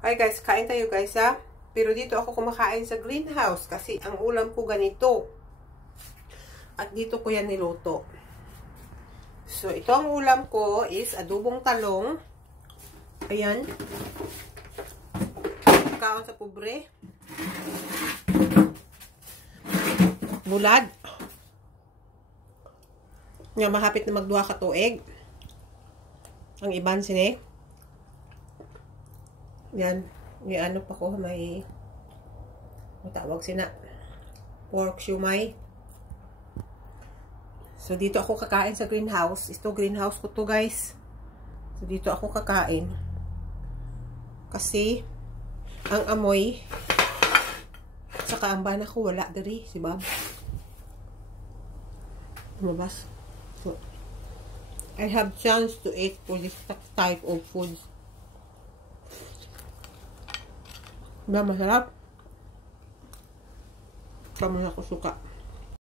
Hi guys, kain tayo guys ha. Pero dito ako kumakain sa greenhouse kasi ang ulam ko ganito. At dito ko yan niluto. So ito ang ulam ko is adobong talong. Ayan. Kaon sa pobre. Bulad. Nga mahapit na magduha ka tuig. Ang iban sini. Yan. May ano pa ko, may matawag sina pork shumai. So dito ako kakain sa greenhouse. Ito greenhouse ko to guys. So dito ako kakain. Kasi ang amoy saka ang bana ko wala diri si Bob. Lumabas. So I have chance to eat for this type of food. Masarap. Kamu na ko suka.